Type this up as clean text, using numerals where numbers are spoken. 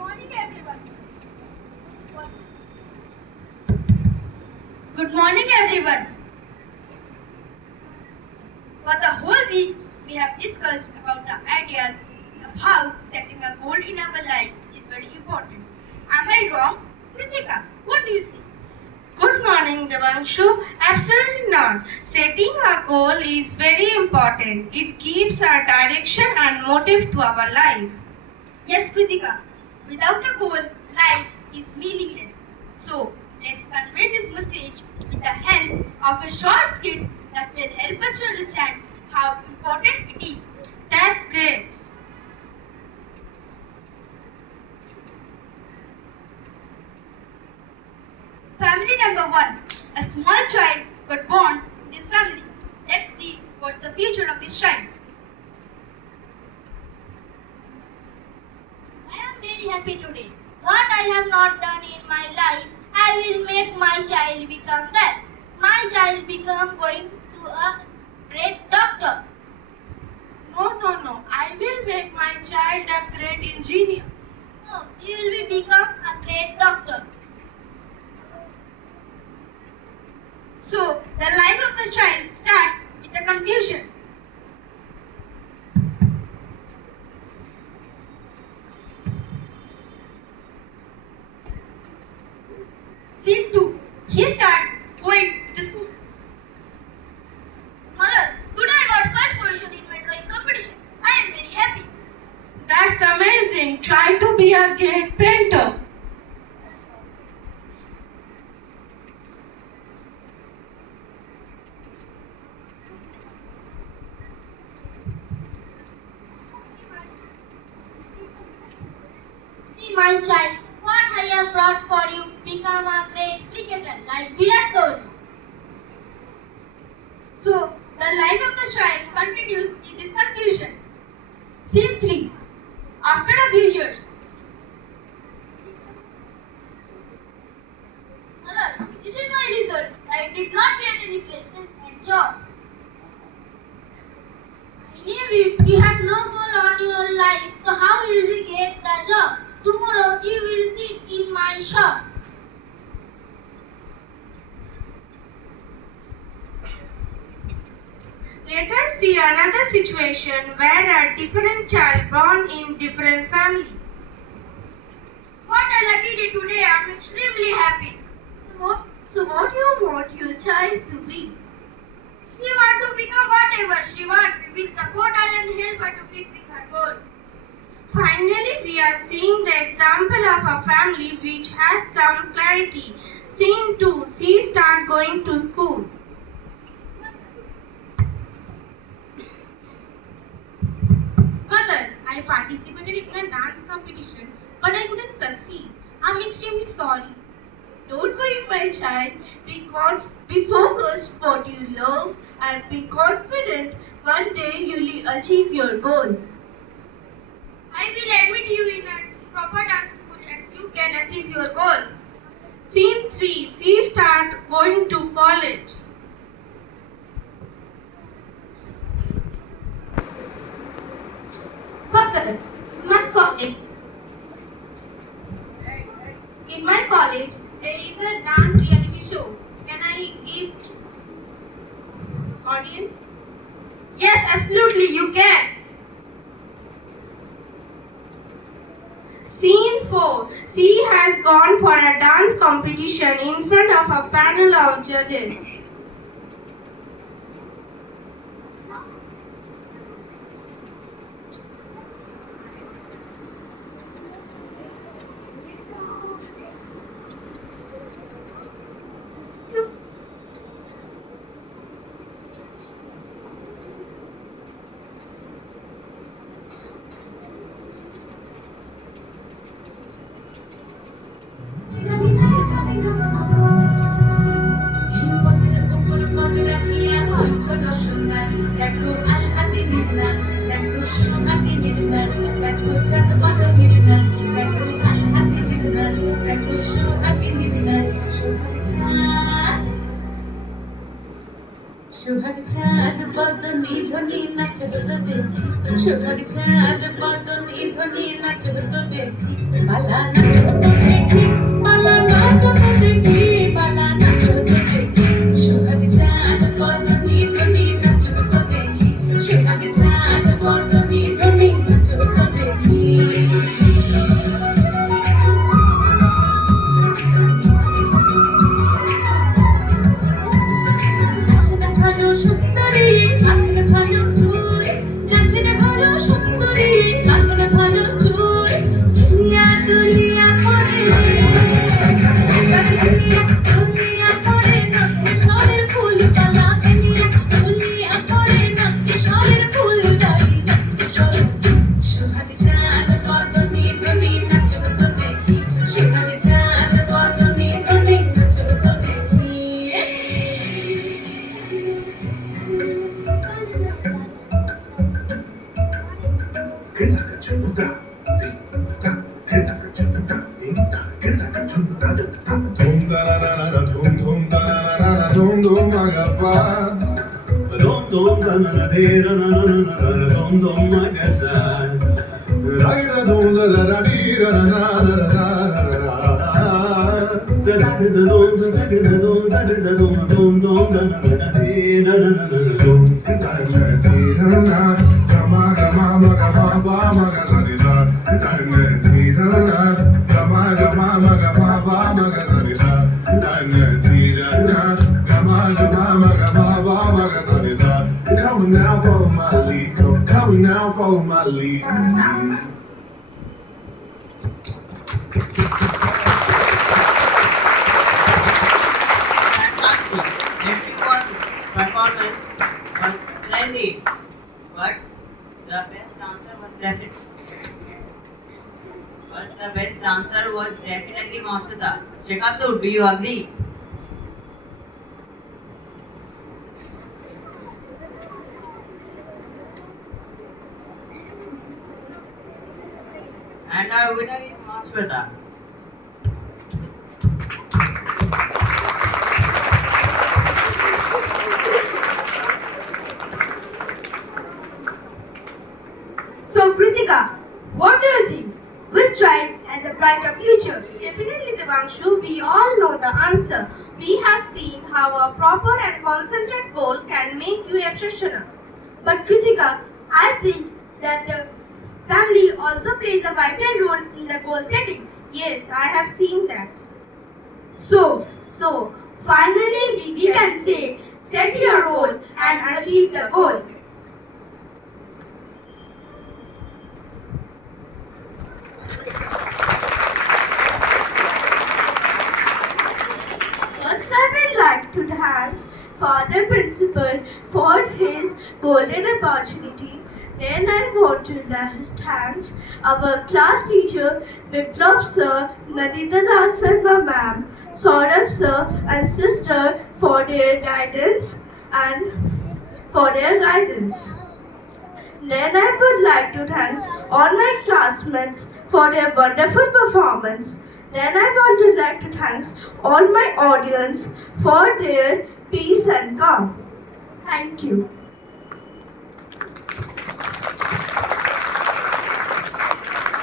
morning, everyone. Good morning, everyone. For the whole week, we have discussed about the ideas of how setting a goal in our life is very important. Am I wrong? Kritika, what do you say? Good morning, Devanshu. Absolutely not. Setting a goal is very important. It gives a direction and motive to our life. Yes, Kritika. Without a goal, life is meaningless. So, let's convey this message with the help of a short skit that will help us to understand how important it is. That's great. Family number 1. A small child got born in this family. Let's see what's the future of this child. I am very happy today. What I have not done in my life, I will make my child become that. My child become going to a great doctor. No. I will make my child a great engineer. No, he will become a great doctor. So, the life of the child starts with the confusion. Scene 2. He starts going to the school. Mother, today I got first position in my drawing competition. I am very happy. That's amazing. Try to be a great painter. See my child, what I have brought for you, become a great cricketer like Virat Kohli. So, the life of the child continues in this confusion. Scene 3. After a few years. Mother, this is my result. I did not get any placement and job. I knew you have no goal on your life, so how will we get the job? Tomorrow you will sit in my shop. Let us see another situation where a different child born in different family. What a lucky day today. I am extremely happy. So what do you want your child to be? She want to become whatever she want. We will support her and help her to fixing her goal. Finally, we are seeing the example of a family which has some clarity. Scene 2. She start going to school. Mother, I participated in a dance competition, but I couldn't succeed. I'm extremely sorry. Don't worry, my child. Be focused what you love and be confident one day you will achieve your goal. I will admit you in a proper dance school and you can achieve your goal. Scene 3. She start going to college. Mother, in my college, there is a dance reality show. Can I give audience? Yes, absolutely, you can. Scene 4. She has gone for a dance competition in front of a panel of judges. সোহাগ চাঁদ বদনী ধ্বনি নাচ হলো দেখি সোহাগ চাঁদ বদনী ধ্বনি নাচো তো দেখি বালা নাচো তো দেখি বালা নাচো তো দেখি বালা নাচো তো দেখি সোহাগ চাঁদ পদনি ধ্বনি নাচো তো দেখি সোহাগ চাঁদ পদনি ধ্বনি নাচো তো দেখি নাচনে ভালো সুন্দরী নাচনে ভালো তুই নাচনে ভালো সুন্দরী নাচনে ভালো তুই দুনিয়া দুনিয়া পড়ে দুনিয়া পড়ে নাচনে সরের ফুল পালা দুনিয়া দুনিয়া পড়ে নাচনে সরের ফুল ডালি সোহাগ চাঁদ পদনি ধ্বনি নাচো তো দেখি সোহাগ চাঁদ পদনি ধ্বনি নাচো তো দেখি Dum da da da da dum da da da da dum magapa. Dum da na na de na na na na dum magasa. Rai da dum da da da di da da da da da da Da da da dum da da da dum da da dum da na na de na na na dum. da da di da na gama gama ma gama ba ma ga sa di sa da da di da na gama gama ma gama ba ma ga sa di sa da da di da na gama gama ma gama ba ma ga sa di sa come now follow my lead come now follow my lead Everyone's performance was splendid, but the best dancer was definitely Maushada. Shekhabdur, do you agree? And our winner is Maushada. So, Kritika, what do you think? Which child has a brighter future? Definitely, Devanshu, we all know the answer. We have seen how a proper and concentrated goal can make you exceptional. But Kritika, I think that the family also plays a vital role in the goal settings. Yes, I have seen that. So, So, finally we can say, set your goal and achieve the goal. first I would like to thank Father Principal for his golden opportunity. Then I want to thank our class teacher Biplab sir, Nanita Das Sarma ma'am, Saurav sir and sister for their guidance Then I would like to thank all my classmates for their wonderful performance. Then I would like to thank all my audience for their peace and calm. Thank you.